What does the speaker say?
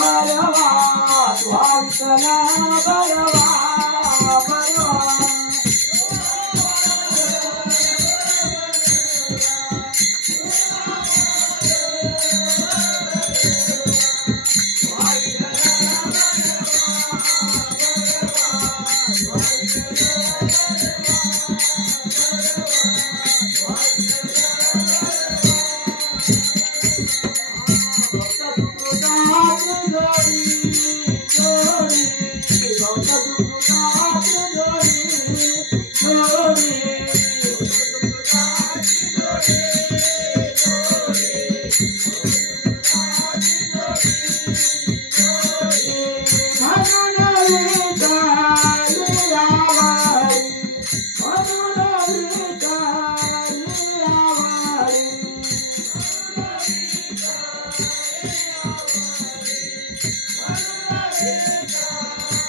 ಬರವಾ ಸ್ವಾಮಿತನ ಬರವಾ Yeah.